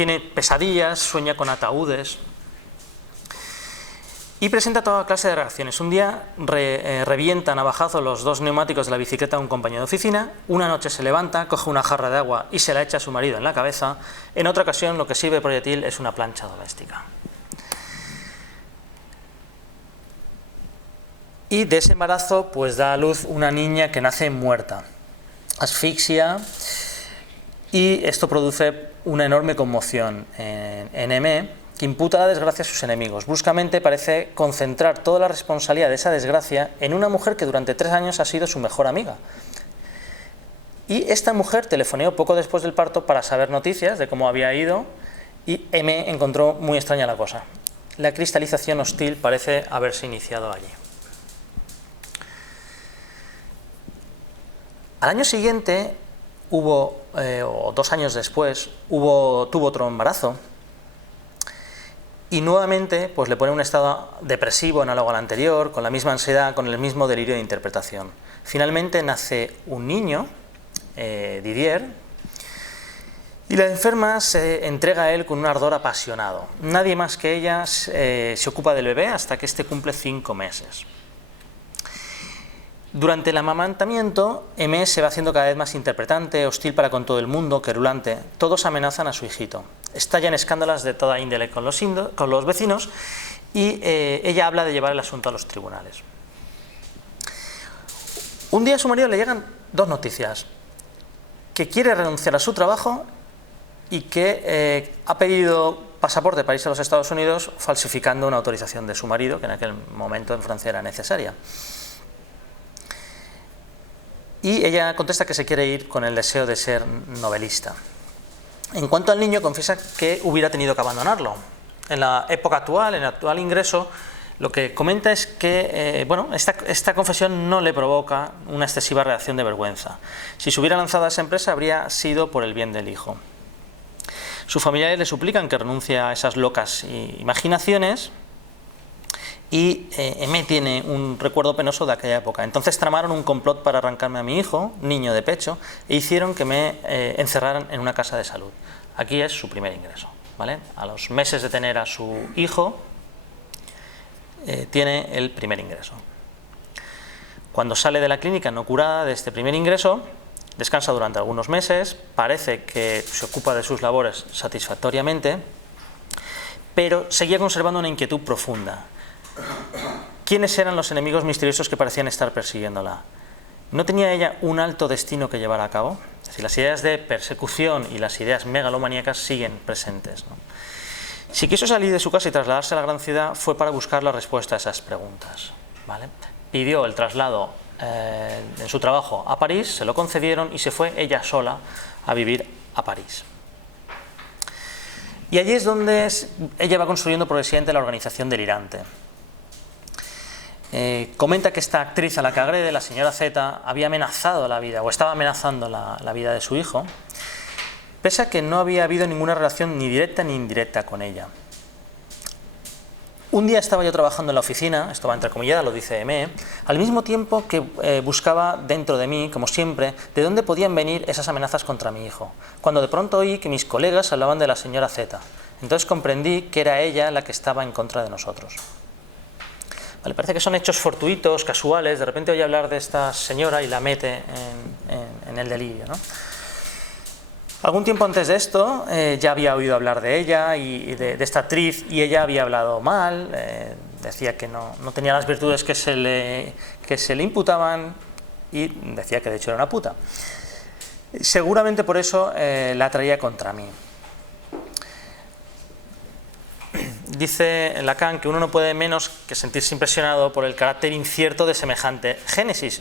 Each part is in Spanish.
Tiene pesadillas, sueña con ataúdes y presenta toda clase de reacciones. Un día revienta a navajazo los dos neumáticos de la bicicleta de un compañero de oficina, una noche se levanta, coge una jarra de agua y se la echa a su marido en la cabeza, en otra ocasión lo que sirve de proyectil es una plancha doméstica. Y de ese embarazo pues da a luz una niña que nace muerta, asfixia, y esto produce una enorme conmoción en M, que imputa la desgracia a sus enemigos. Bruscamente parece concentrar toda la responsabilidad de esa desgracia en una mujer que durante 3 años ha sido su mejor amiga. Y esta mujer telefoneó poco después del parto para saber noticias de cómo había ido y M encontró muy extraña la cosa. La cristalización hostil parece haberse iniciado allí. Al año siguiente hubo, o 2 años después, tuvo otro embarazo y nuevamente pues le pone un estado depresivo análogo al anterior, con la misma ansiedad, con el mismo delirio de interpretación. Finalmente nace un niño, Didier, y la enferma se entrega a él con un ardor apasionado. Nadie más que ella se ocupa del bebé hasta que éste cumple 5 meses. Durante el amamantamiento, M se va haciendo cada vez más interpretante, hostil para con todo el mundo, querulante. Todos amenazan a su hijito. Estallan escándalos de toda índole con los vecinos y ella habla de llevar el asunto a los tribunales. Un día a su marido le llegan 2 noticias: que quiere renunciar a su trabajo y que ha pedido pasaporte para irse a los Estados Unidos falsificando una autorización de su marido, que en aquel momento en Francia era necesaria. Y ella contesta que se quiere ir con el deseo de ser novelista. En cuanto al niño, confiesa que hubiera tenido que abandonarlo. En la época actual, en el actual ingreso, lo que comenta es que esta confesión no le provoca una excesiva reacción de vergüenza. Si se hubiera lanzado a esa empresa, habría sido por el bien del hijo. Sus familiares le suplican que renuncie a esas locas imaginaciones, y M tiene un recuerdo penoso de aquella época. Entonces tramaron un complot para arrancarme a mi hijo, niño de pecho, e hicieron que me encerraran en una casa de salud. Aquí es su primer ingreso, ¿vale? A los meses de tener a su hijo, tiene el primer ingreso. Cuando sale de la clínica no curada de este primer ingreso, descansa durante algunos meses, parece que se ocupa de sus labores satisfactoriamente, pero seguía conservando una inquietud profunda. ¿Quiénes eran los enemigos misteriosos que parecían estar persiguiéndola? ¿No tenía ella un alto destino que llevar a cabo? Es decir, las ideas de persecución y las ideas megalomaníacas siguen presentes, ¿no? Si quiso salir de su casa y trasladarse a la gran ciudad, fue para buscar la respuesta a esas preguntas, ¿vale? Pidió el traslado en su trabajo a París, se lo concedieron y se fue ella sola a vivir a París. Y allí es donde ella va construyendo progresivamente la organización delirante. Comenta que esta actriz a la que agrede, la señora Z, había amenazado la vida, o estaba amenazando la vida de su hijo, pese a que no había habido ninguna relación ni directa ni indirecta con ella. Un día estaba yo trabajando en la oficina, esto va entrecomillado, lo dice M, al mismo tiempo que buscaba dentro de mí, como siempre, de dónde podían venir esas amenazas contra mi hijo, cuando de pronto oí que mis colegas hablaban de la señora Z. Entonces comprendí que era ella la que estaba en contra de nosotros. Vale, parece que son hechos fortuitos, casuales, de repente oye hablar de esta señora y la mete en el delirio, ¿no? Algún tiempo antes de esto ya había oído hablar de ella y de esta actriz, y ella había hablado mal, decía que no tenía las virtudes que se le imputaban, y decía que de hecho era una puta. Seguramente por eso la traía contra mí. Dice Lacan que uno no puede menos que sentirse impresionado por el carácter incierto de semejante génesis.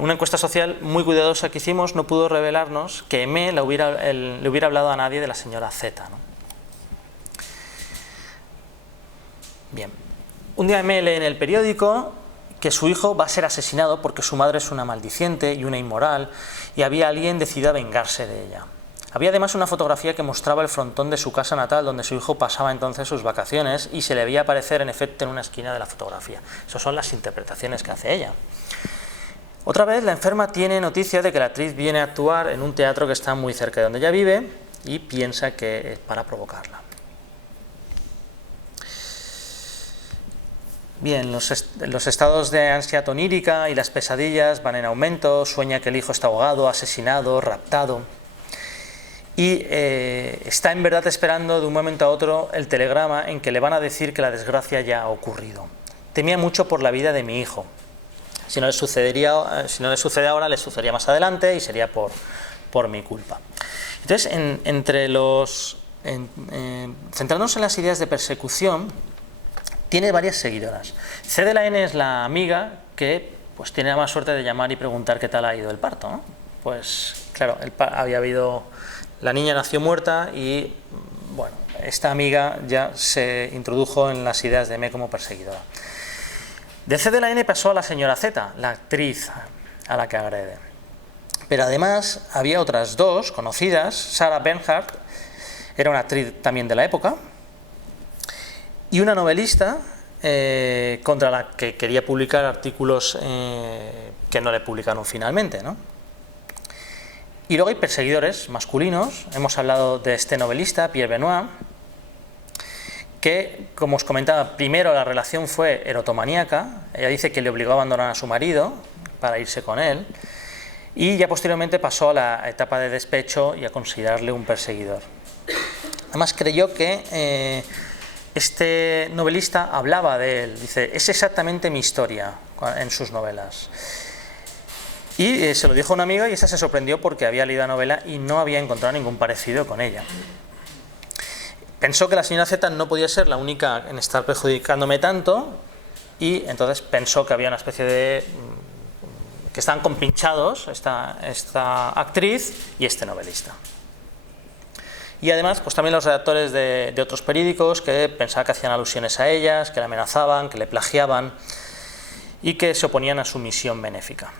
Una encuesta social muy cuidadosa que hicimos no pudo revelarnos que M le hubiera hablado a nadie de la señora Z, ¿no? Bien. Un día M lee en el periódico que su hijo va a ser asesinado porque su madre es una maldiciente y una inmoral, y había alguien decidido a vengarse de ella. Había además una fotografía que mostraba el frontón de su casa natal, donde su hijo pasaba entonces sus vacaciones, y se le veía aparecer en efecto en una esquina de la fotografía. Esas son las interpretaciones que hace ella. Otra vez la enferma tiene noticia de que la actriz viene a actuar en un teatro que está muy cerca de donde ella vive, y piensa que es para provocarla. Bien, los estados de ansiedad onírica y las pesadillas van en aumento, sueña que el hijo está ahogado, asesinado, raptado, y está en verdad esperando de un momento a otro el telegrama en que le van a decir que la desgracia ya ha ocurrido. Temía mucho por la vida de mi hijo. Si no le sucede ahora, le sucedería más adelante y sería por mi culpa. Entonces, centrándonos en las ideas de persecución, tiene varias seguidoras. C de la N es la amiga que pues tiene la mala suerte de llamar y preguntar qué tal ha ido el parto, ¿no? Pues claro, la niña nació muerta y bueno, esta amiga ya se introdujo en las ideas de M como perseguidora. De C de la N pasó a la señora Z, la actriz a la que agrede. Pero además había otras dos conocidas. Sarah Bernhardt era una actriz también de la época, y una novelista contra la que quería publicar artículos que no le publicaron finalmente, ¿no? Y luego hay perseguidores masculinos. Hemos hablado de este novelista, Pierre Benoit, que, como os comentaba, primero la relación fue erotomaníaca. Ella dice que le obligó a abandonar a su marido para irse con él, y ya posteriormente pasó a la etapa de despecho y a considerarle un perseguidor. Además creyó que este novelista hablaba de él, dice, es exactamente mi historia en sus novelas. Y se lo dijo a una amiga y esa se sorprendió porque había leído la novela y no había encontrado ningún parecido con ella. Pensó que la señora Z no podía ser la única en estar perjudicándome tanto, y entonces pensó que había una especie de... que estaban compinchados esta actriz y este novelista. Y además, pues también los redactores de otros periódicos que pensaban que hacían alusiones a ellas, que la amenazaban, que le plagiaban y que se oponían a su misión benéfica.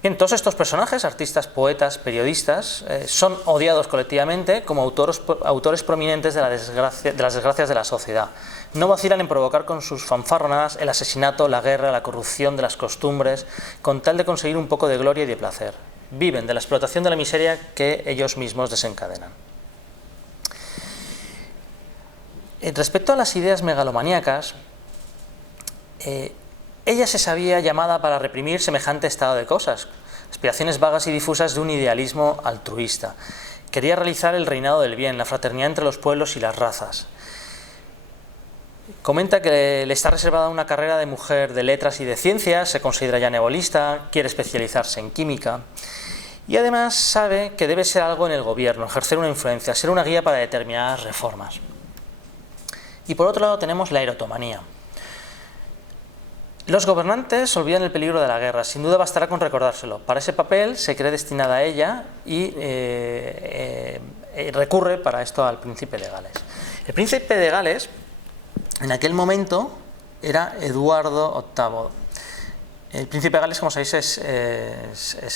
Bien, todos estos personajes, artistas, poetas, periodistas, son odiados colectivamente como autores prominentes de las desgracias de la sociedad. No vacilan en provocar con sus fanfarronadas el asesinato, la guerra, la corrupción de las costumbres, con tal de conseguir un poco de gloria y de placer. Viven de la explotación de la miseria que ellos mismos desencadenan. Respecto a las ideas megalomaníacas, ella se sabía llamada para reprimir semejante estado de cosas, aspiraciones vagas y difusas de un idealismo altruista. Quería realizar el reinado del bien, la fraternidad entre los pueblos y las razas. Comenta que le está reservada una carrera de mujer de letras y de ciencias, se considera ya nebolista, quiere especializarse en química, y además sabe que debe ser algo en el gobierno, ejercer una influencia, ser una guía para determinadas reformas. Y por otro lado tenemos la erotomanía. Los gobernantes olvidan el peligro de la guerra, sin duda bastará con recordárselo. Para ese papel se cree destinada a ella y recurre para esto al príncipe de Gales. El príncipe de Gales, en aquel momento, era Eduardo VIII. El príncipe de Gales, como sabéis, es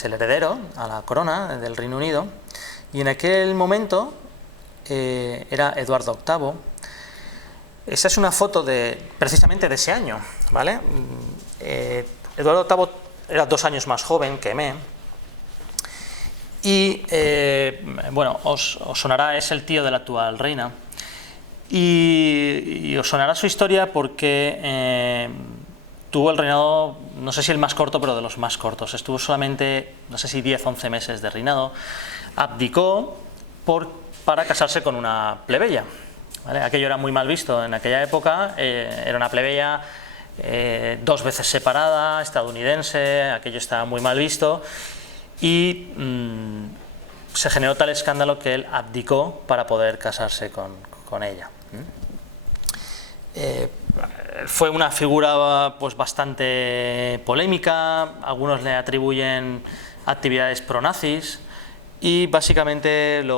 el heredero a la corona del Reino Unido, y en aquel momento era Eduardo VIII. Esa es una foto precisamente de ese año, ¿vale? Eduardo VIII era 2 años más joven que Me, y bueno, os sonará, es el tío de la actual reina, y os sonará su historia porque tuvo el reinado, no sé si el más corto, pero de los más cortos. Estuvo solamente, no sé si 10 o 11 meses de reinado. Abdicó para casarse con una plebeya, ¿vale? Aquello era muy mal visto en aquella época. Era una plebeya 2 veces separada, estadounidense. Aquello estaba muy mal visto y se generó tal escándalo que él abdicó para poder casarse con ella. Fue una figura pues bastante polémica. Algunos le atribuyen actividades pronazis, y básicamente el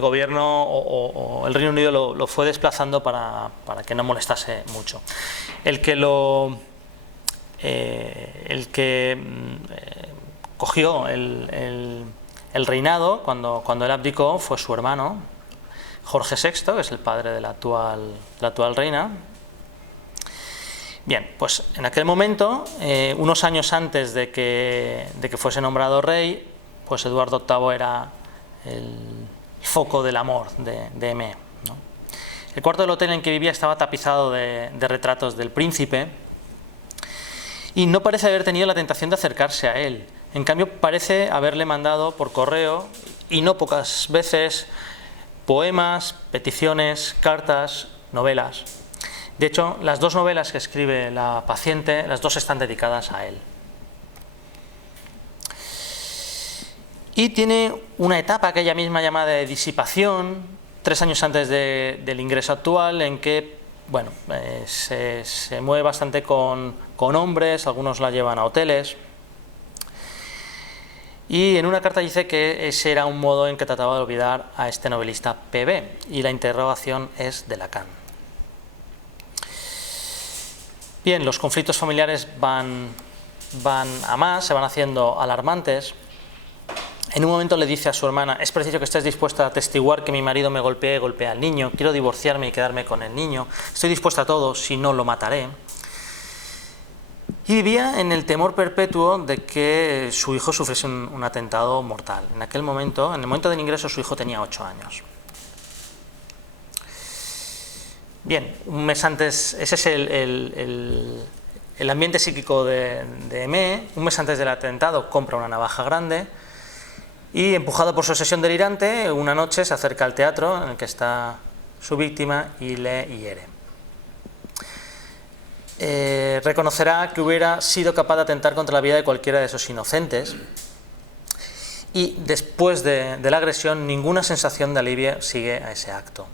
gobierno o el Reino Unido lo fue desplazando para que no molestase mucho. El que cogió el reinado cuando él abdicó fue su hermano Jorge VI, que es el padre de la actual reina. Bien, pues en aquel momento, unos años antes de que fuese nombrado rey, pues Eduardo VIII era foco del amor de Aimé, ¿no? El cuarto del hotel en que vivía estaba tapizado de retratos del príncipe y no parece haber tenido la tentación de acercarse a él. En cambio, parece haberle mandado por correo, y no pocas veces, poemas, peticiones, cartas, novelas. De hecho, las dos novelas que escribe la paciente, las dos están dedicadas a él. Y tiene una etapa que ella misma llama de disipación, 3 años antes del ingreso actual, en que bueno, se mueve bastante con hombres, algunos la llevan a hoteles. Y en una carta dice que ese era un modo en que trataba de olvidar a este novelista P.B. y la interrogación es de Lacan. Bien, los conflictos familiares van a más, se van haciendo alarmantes. En un momento le dice a su hermana: es preciso que estés dispuesta a atestiguar que mi marido me golpea y golpea al niño, quiero divorciarme y quedarme con el niño, estoy dispuesta a todo, si no lo mataré. Y vivía en el temor perpetuo de que su hijo sufriese un atentado mortal. En aquel momento, en el momento del ingreso, su hijo tenía 8 años. Bien, un mes antes, ese es el ambiente psíquico de Aimé. Un mes antes del atentado compra una navaja grande y, empujado por su obsesión delirante, una noche se acerca al teatro en el que está su víctima y le hiere. Reconocerá que hubiera sido capaz de atentar contra la vida de cualquiera de esos inocentes, y después de la agresión ninguna sensación de alivio sigue a ese acto.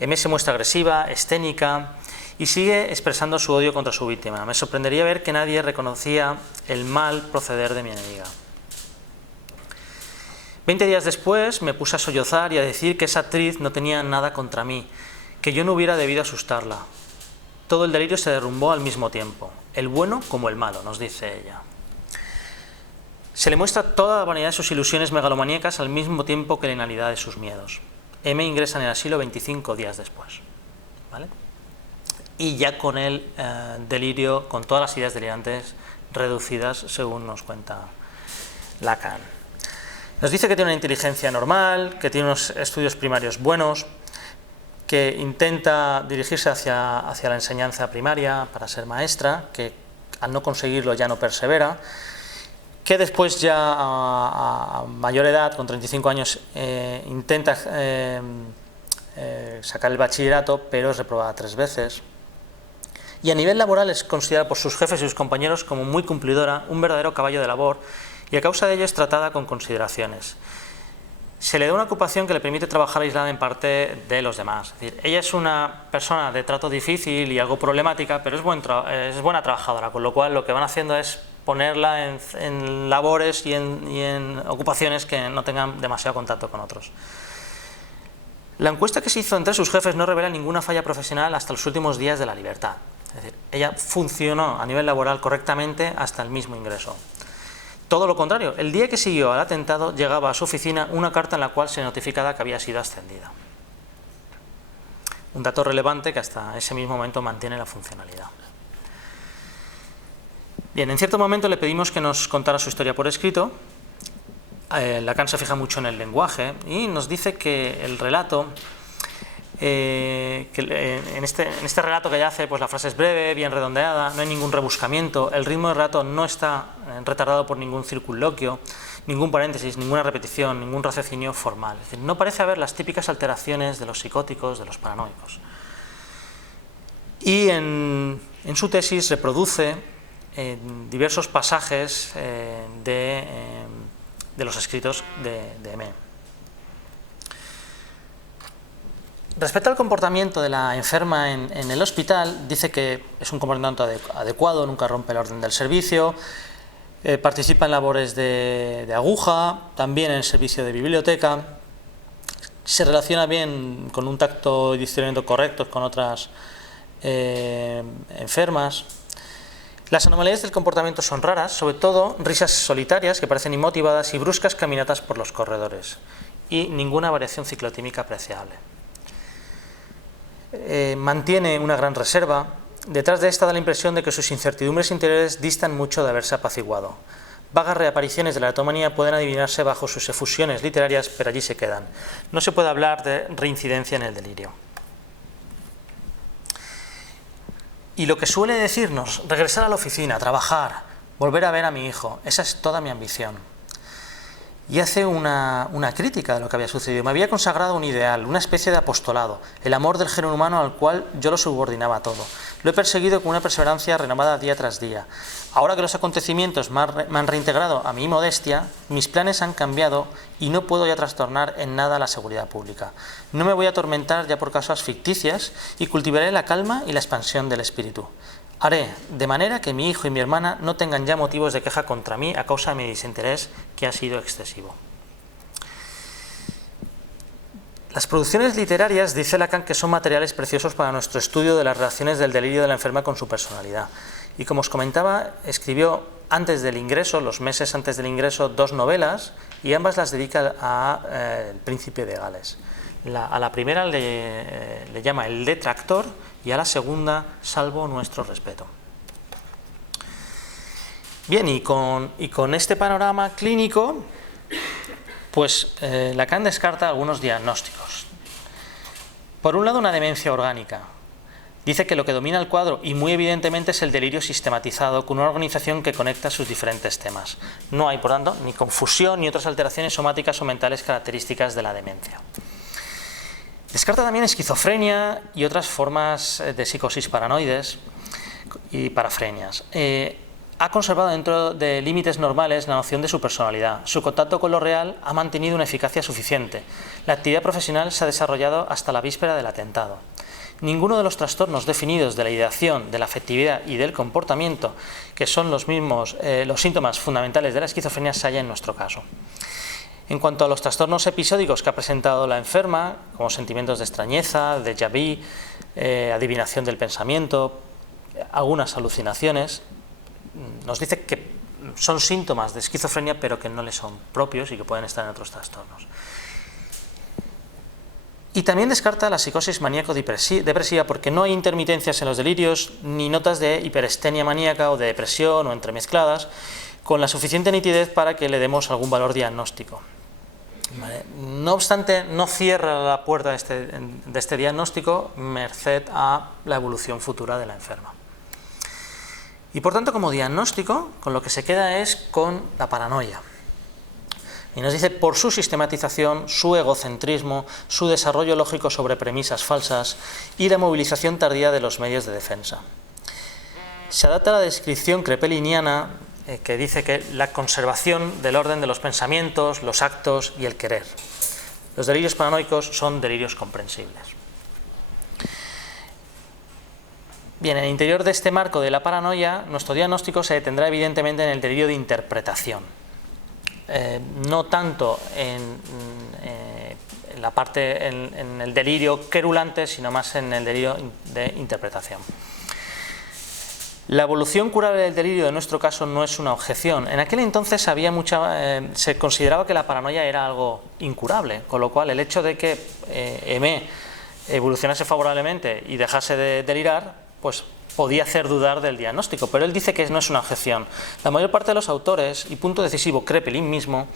Aimé se muestra agresiva, escénica y sigue expresando su odio contra su víctima. Me sorprendería ver que nadie reconocía el mal proceder de mi enemiga. 20 días después me puse a sollozar y a decir que esa actriz no tenía nada contra mí, que yo no hubiera debido asustarla. Todo el delirio se derrumbó al mismo tiempo, el bueno como el malo, nos dice ella. Se le muestra toda la vanidad de sus ilusiones megalomaníacas al mismo tiempo que la inanidad de sus miedos. Aimé ingresa en el asilo 25 días después, ¿vale? Y ya con el delirio, con todas las ideas delirantes reducidas, según nos cuenta Lacan. Nos dice que tiene una inteligencia normal, que tiene unos estudios primarios buenos, que intenta dirigirse hacia la enseñanza primaria para ser maestra, que al no conseguirlo ya no persevera, que después ya a mayor edad, con 35 años, intenta sacar el bachillerato, pero es reprobada 3 veces. Y a nivel laboral es considerada por sus jefes y sus compañeros como muy cumplidora, un verdadero caballo de labor, y a causa de ello es tratada con consideraciones. Se le da una ocupación que le permite trabajar aislada en parte de los demás. Es decir, ella es una persona de trato difícil y algo problemática, pero es buena trabajadora, con lo cual lo que van haciendo es ponerla en labores y en ocupaciones que no tengan demasiado contacto con otros. La encuesta que se hizo entre sus jefes no revela ninguna falla profesional hasta los últimos días de la libertad. Es decir, ella funcionó a nivel laboral correctamente hasta el mismo ingreso. Todo lo contrario, el día que siguió al atentado llegaba a su oficina una carta en la cual se notificaba que había sido ascendida. Un dato relevante que hasta ese mismo momento mantiene la funcionalidad. Bien, en cierto momento le pedimos que nos contara su historia por escrito. Lacan se fija mucho en el lenguaje y nos dice que el relato, en este relato que ella hace, pues la frase es breve, bien redondeada, no hay ningún rebuscamiento, el ritmo del relato no está retardado por ningún circunloquio, ningún paréntesis, ninguna repetición, ningún raciocinio formal. Es decir, no parece haber las típicas alteraciones de los psicóticos, de los paranoicos. Y en su tesis reproduce diversos pasajes de los escritos de Aimé. Respecto al comportamiento de la enferma en el hospital, dice que es un comportamiento adecuado, nunca rompe el orden del servicio, participa en labores de aguja, también en el servicio de biblioteca, se relaciona bien con un tacto y discernimiento correctos con otras enfermas. Las anomalías del comportamiento son raras, sobre todo risas solitarias que parecen inmotivadas y bruscas caminatas por los corredores, y ninguna variación ciclotímica apreciable. Mantiene una gran reserva. Detrás de esta da la impresión de que sus incertidumbres interiores distan mucho de haberse apaciguado. Vagas reapariciones de la eratomanía pueden adivinarse bajo sus efusiones literarias, pero allí se quedan. No se puede hablar de reincidencia en el delirio. Y lo que suele decirnos, regresar a la oficina, trabajar, volver a ver a mi hijo, esa es toda mi ambición. Y hace una crítica de lo que había sucedido. Me había consagrado un ideal, una especie de apostolado, el amor del género humano al cual yo lo subordinaba todo. Lo he perseguido con una perseverancia renovada día tras día. Ahora que los acontecimientos me han reintegrado a mi modestia, mis planes han cambiado y no puedo ya trastornar en nada la seguridad pública. No me voy a atormentar ya por causas ficticias y cultivaré la calma y la expansión del espíritu. Haré de manera que mi hijo y mi hermana no tengan ya motivos de queja contra mí a causa de mi desinterés, que ha sido excesivo. Las producciones literarias, dice Lacan, que son materiales preciosos para nuestro estudio de las relaciones del delirio de la enferma con su personalidad. Y como os comentaba, escribió antes del ingreso, los meses antes del ingreso, 2 novelas, y ambas las dedica a El Príncipe de Gales. A la primera le llama El detractor y a la segunda Salvo nuestro respeto. Bien, y con este panorama clínico, pues Lacan descarta algunos diagnósticos. Por un lado, una demencia orgánica. Dice que lo que domina el cuadro, y muy evidentemente, es el delirio sistematizado con una organización que conecta sus diferentes temas. No hay, por tanto, ni confusión ni otras alteraciones somáticas o mentales características de la demencia. Descarta también esquizofrenia y otras formas de psicosis paranoides y parafrenias. Ha conservado dentro de límites normales la noción de su personalidad. Su contacto con lo real ha mantenido una eficacia suficiente. La actividad profesional se ha desarrollado hasta la víspera del atentado. Ninguno de los trastornos definidos de la ideación, de la afectividad y del comportamiento, que son los mismos, los síntomas fundamentales de la esquizofrenia, se halla en nuestro caso. En cuanto a los trastornos episódicos que ha presentado la enferma, como sentimientos de extrañeza, déjà vu, adivinación del pensamiento, algunas alucinaciones, nos dice que son síntomas de esquizofrenia, pero que no le son propios y que pueden estar en otros trastornos. Y también descarta la psicosis maníaco-depresiva porque no hay intermitencias en los delirios ni notas de hiperestenia maníaca o de depresión o entremezcladas con la suficiente nitidez para que le demos algún valor diagnóstico. ¿Vale? No obstante, no cierra la puerta de este diagnóstico merced a la evolución futura de la enferma. Y por tanto, como diagnóstico, con lo que se queda es con la paranoia. Y nos dice, por su sistematización, su egocentrismo, su desarrollo lógico sobre premisas falsas y la movilización tardía de los medios de defensa. Se adapta a la descripción crepeliniana que dice que la conservación del orden de los pensamientos, los actos y el querer. Los delirios paranoicos son delirios comprensibles. Bien, en el interior de este marco de la paranoia, nuestro diagnóstico se detendrá evidentemente en el delirio de interpretación. No tanto en la parte, en el delirio querulante, sino más en el delirio de interpretación. La evolución curable del delirio en nuestro caso no es una objeción. En aquel entonces se consideraba que la paranoia era algo incurable, con lo cual el hecho de que M evolucionase favorablemente y dejase de delirar, pues podía hacer dudar del diagnóstico, pero él dice que no es una objeción. La mayor parte de los autores, y punto decisivo Kraepelin mismo,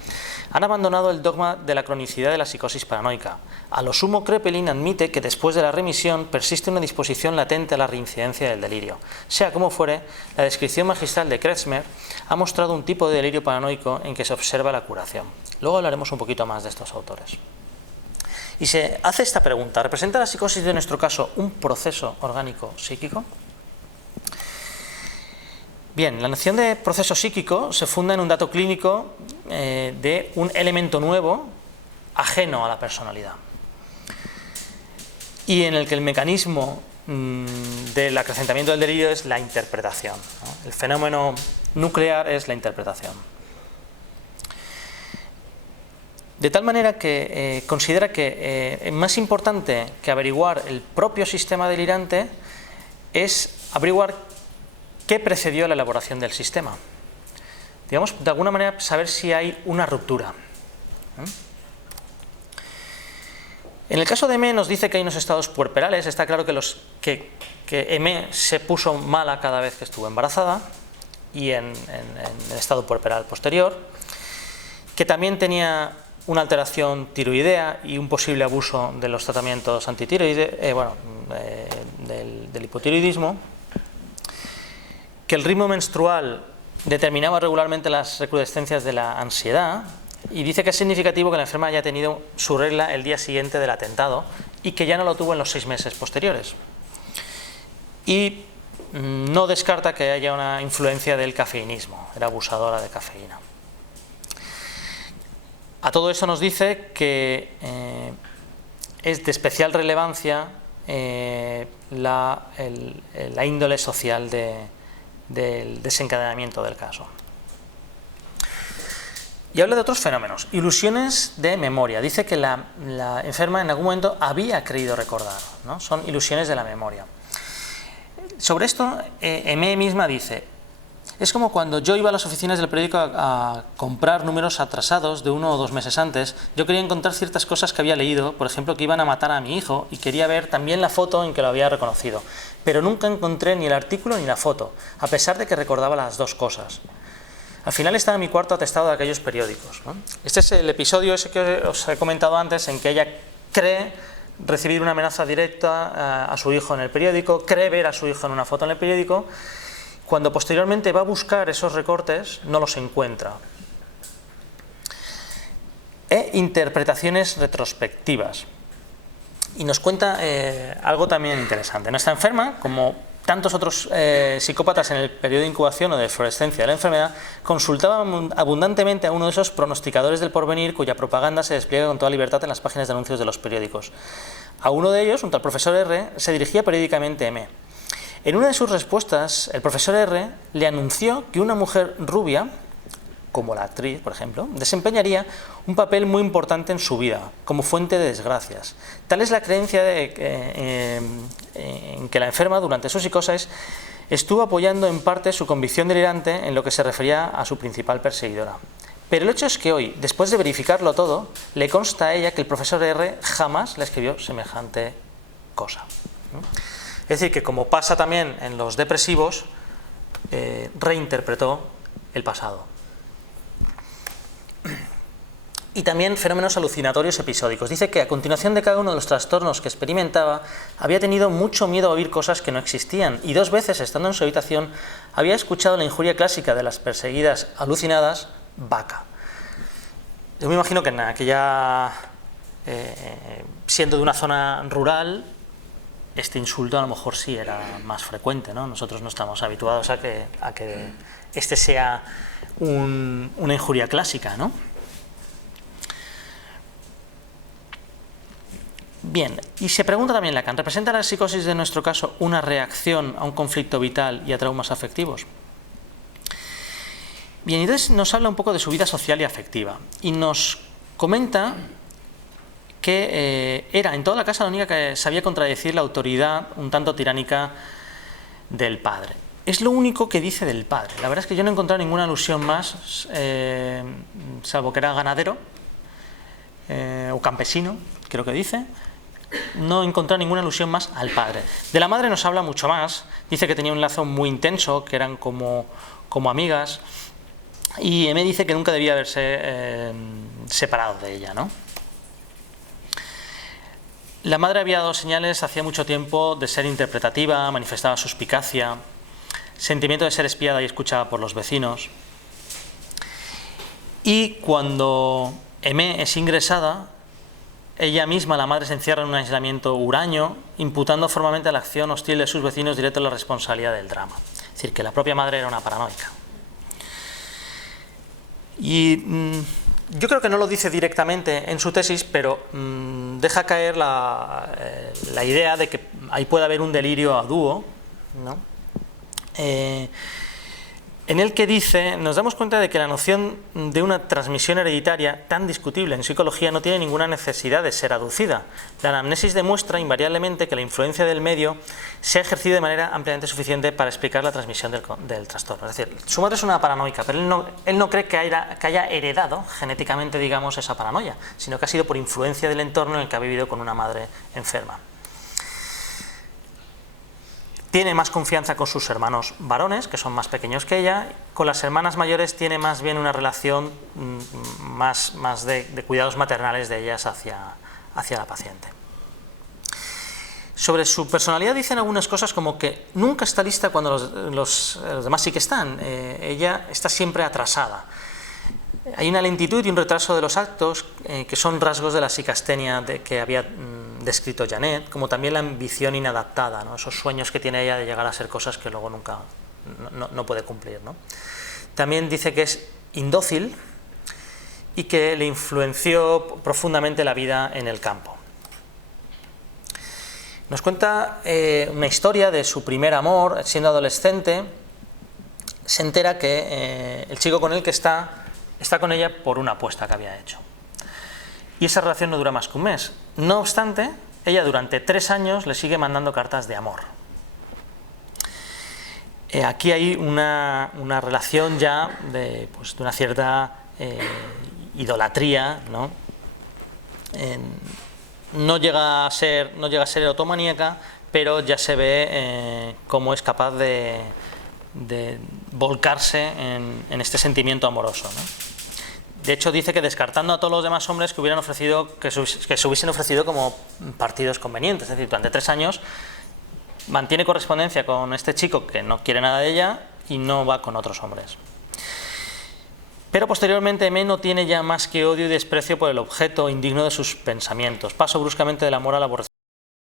han abandonado el dogma de la cronicidad de la psicosis paranoica. A lo sumo, Kraepelin admite que después de la remisión persiste una disposición latente a la reincidencia del delirio. Sea como fuere, la descripción magistral de Kretschmer ha mostrado un tipo de delirio paranoico en que se observa la curación. Luego hablaremos un poquito más de estos autores. Y se hace esta pregunta: ¿representa la psicosis de nuestro caso un proceso orgánico psíquico? Bien, la noción de proceso psíquico se funda en un dato clínico de un elemento nuevo, ajeno a la personalidad, y en el que el mecanismo del acrecentamiento del delirio es la interpretación, ¿no? El fenómeno nuclear es la interpretación. De tal manera que considera que más importante que averiguar el propio sistema delirante es averiguar qué precedió a la elaboración del sistema. Digamos, de alguna manera, saber si hay una ruptura. En el caso de M nos dice que hay unos estados puerperales. Está claro que M se puso mala cada vez que estuvo embarazada. y en el estado puerperal posterior, que también tenía una alteración tiroidea y un posible abuso de los tratamientos antitiroides, del hipotiroidismo, que el ritmo menstrual determinaba regularmente las recrudescencias de la ansiedad, y dice que es significativo que la enferma haya tenido su regla el día siguiente del atentado y que ya no lo tuvo en los 6 meses posteriores. Y no descarta que haya una influencia del cafeinismo, era abusadora de cafeína. A todo eso nos dice que es de especial relevancia la índole social del desencadenamiento del caso. Y habla de otros fenómenos, ilusiones de memoria. Dice que la enferma en algún momento había creído recordar, ¿no? Son ilusiones de la memoria. Sobre esto, Aimée misma dice: es como cuando yo iba a las oficinas del periódico a comprar números atrasados de 1 o 2 meses antes. Yo quería encontrar ciertas cosas que había leído, por ejemplo, que iban a matar a mi hijo, y quería ver también la foto en que lo había reconocido. Pero nunca encontré ni el artículo ni la foto, a pesar de que recordaba las dos cosas. Al final estaba en mi cuarto atestado de aquellos periódicos, ¿no? Este es el episodio ese que os he comentado antes, en que ella cree recibir una amenaza directa a su hijo en el periódico, cree ver a su hijo en una foto en el periódico. Cuando posteriormente va a buscar esos recortes, no los encuentra. Interpretaciones retrospectivas. Y nos cuenta algo también interesante. Nuestra enferma, como tantos otros psicópatas en el periodo de incubación o de fluorescencia de la enfermedad, consultaba abundantemente a uno de esos pronosticadores del porvenir cuya propaganda se despliega con toda libertad en las páginas de anuncios de los periódicos. A uno de ellos, junto al profesor R, se dirigía periódicamente M. En una de sus respuestas, el profesor R le anunció que una mujer rubia, como la actriz, por ejemplo, desempeñaría un papel muy importante en su vida, como fuente de desgracias. Tal es la creencia en que la enferma, durante su psicosis, estuvo apoyando en parte su convicción delirante en lo que se refería a su principal perseguidora. Pero el hecho es que hoy, después de verificarlo todo, le consta a ella que el profesor R jamás le escribió semejante cosa. Es decir, que como pasa también en los depresivos, reinterpretó el pasado. Y también fenómenos alucinatorios episódicos. Dice que a continuación de cada uno de los trastornos que experimentaba, había tenido mucho miedo a oír cosas que no existían, y 2 veces, estando en su habitación, había escuchado la injuria clásica de las perseguidas alucinadas: vaca. Yo me imagino que en aquella, siendo de una zona rural, este insulto a lo mejor sí era más frecuente, ¿no? Nosotros no estamos habituados a que este sea una injuria clásica, ¿no? Bien, y se pregunta también Lacan, ¿representa la psicosis de nuestro caso una reacción a un conflicto vital y a traumas afectivos? Bien, entonces nos habla un poco de su vida social y afectiva, y nos comenta que era en toda la casa la única que sabía contradecir la autoridad un tanto tiránica del padre. Es lo único que dice del padre. La verdad es que yo no he encontrado ninguna alusión más, salvo que era ganadero o campesino, creo que dice. No he encontrado ninguna alusión más al padre. De la madre nos habla mucho más. Dice que tenía un lazo muy intenso, que eran como amigas, y me dice que nunca debía haberse separado de ella, ¿no? La madre había dado señales hacía mucho tiempo de ser interpretativa, manifestaba suspicacia, sentimiento de ser espiada y escuchada por los vecinos. Y cuando Aimée es ingresada, ella misma, la madre, se encierra en un aislamiento huraño, imputando formalmente a la acción hostil de sus vecinos directo la responsabilidad del drama. Es decir, que la propia madre era una paranoica. Y yo creo que no lo dice directamente en su tesis, pero deja caer la idea de que ahí puede haber un delirio a dúo, ¿no? En el que dice, nos damos cuenta de que la noción de una transmisión hereditaria tan discutible en psicología no tiene ninguna necesidad de ser aducida. La anamnesis demuestra invariablemente que la influencia del medio se ha ejercido de manera ampliamente suficiente para explicar la transmisión del trastorno. Es decir, su madre es una paranoica, pero él no cree que haya heredado genéticamente, digamos, esa paranoia, sino que ha sido por influencia del entorno en el que ha vivido con una madre enferma. tiene más confianza con sus hermanos varones, que son más pequeños que ella. Con las hermanas mayores tiene más bien una relación más de cuidados maternales de ellas hacia la paciente. Sobre su personalidad dicen algunas cosas como que nunca está lista cuando los demás sí que están. Ella está siempre atrasada. Hay una lentitud y un retraso de los actos que son rasgos de la psicastenia que había descrito Janet, como también la ambición inadaptada, ¿no? Esos sueños que tiene ella de llegar a ser cosas que luego nunca no puede cumplir, ¿no? También dice que es indócil y que le influenció profundamente la vida en el campo. Nos cuenta una historia de su primer amor. Siendo adolescente, se entera que el chico con el que está con ella por una apuesta que había hecho. Y esa relación no dura más que un mes. No obstante, ella durante 3 años le sigue mandando cartas de amor. Aquí hay una relación ya de una cierta idolatría, ¿no? No llega a ser erotomaníaca, pero ya se ve cómo es capaz de volcarse en este sentimiento amoroso, ¿no? De hecho, dice que descartando a todos los demás hombres que se hubiesen ofrecido como partidos convenientes. Es decir, durante 3 años mantiene correspondencia con este chico que no quiere nada de ella y no va con otros hombres. Pero posteriormente M no tiene ya más que odio y desprecio por el objeto indigno de sus pensamientos. Paso bruscamente del amor al aborrecimiento.